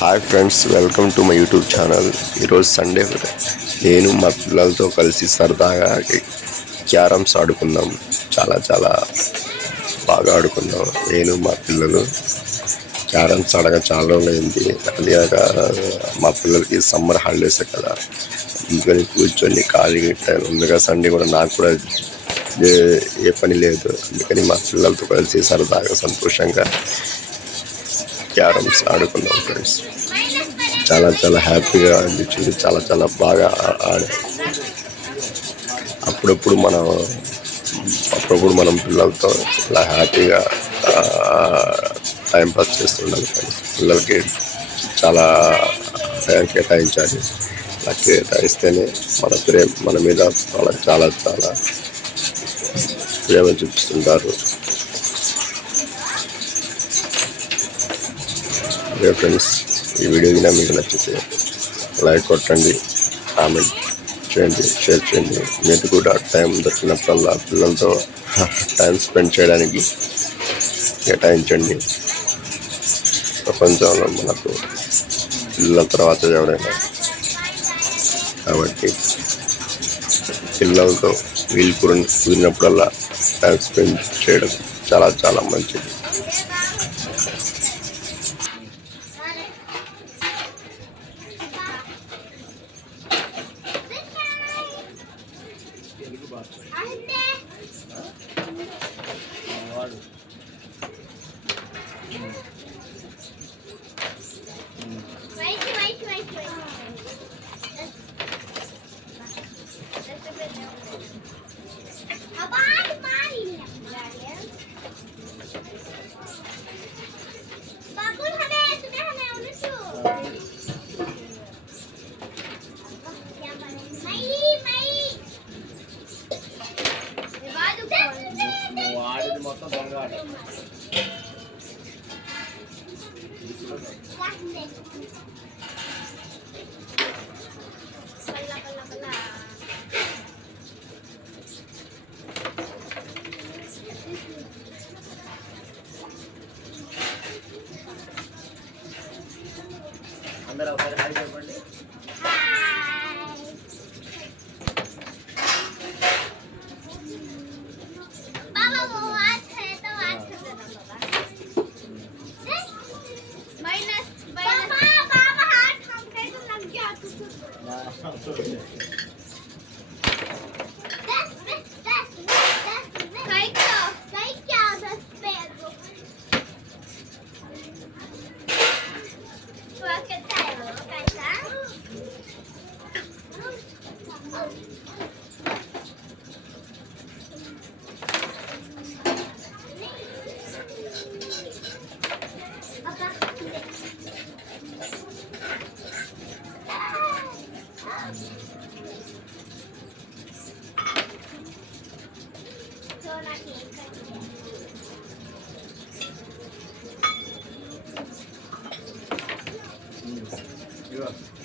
Hi friends, welcome to my YouTube channel. ఈరోజు Sunday, నేను మా పిల్లలతో కలిసి సరదాగా క్యారమ్స్ ఆడుకున్నాం. చాలా చాలా బాగా ఆడుకున్నాం. నేను మా పిల్లలు క్యారమ్స్ ఆడక చాలా రోజులైంది. అదిగాక మా పిల్లలకి సమ్మర్ హాలిడేస్ కదా, అందుకని కూర్చొని ఖాళీ టైం ఉందిగా. సండే కూడా నాకు కూడా ఏ పని లేదు, అందుకని మా పిల్లలతో కలిసి సరదాగా సంతోషంగా క్యారమ్స్ ఆడుకున్నాం ఫ్రెండ్స్. చాలా చాలా హ్యాపీగా అనిపించింది. చాలా చాలా బాగా ఆడే. అప్పుడప్పుడు మనం పిల్లలతో ఇలా హ్యాపీగా టైంపాస్ చేస్తుండాలి ఫ్రెండ్స్. పిల్లలకి చాలా టైం కేటాయించాలి. అలా కేటాయిస్తేనే మన మీద వాళ్ళకి చాలా చాలా ప్రేమ చూపిస్తుంటారు. ఓకే ఫ్రెండ్స్, ఈ వీడియో కింద మీకు నచ్చితే లైక్ కొట్టండి, కామెంట్ చేయండి, షేర్ చేయండి. మీరు కూడా టైం దొరికినప్పుడల్లా పిల్లలతో టైం స్పెండ్ చేయడానికి కేటాయించండి. ప్రపంచంలో మనకు పిల్లల తర్వాత ఎవరైనా, కాబట్టి పిల్లలతో వీలు కుదిరినప్పుడల్లా టైం స్పెండ్ చేయడం చాలా చాలా మంచిది. మొత్తం దొంగ ఆట. అందరూ ఒకసారి హాయ్ చెప్పండి. Yes.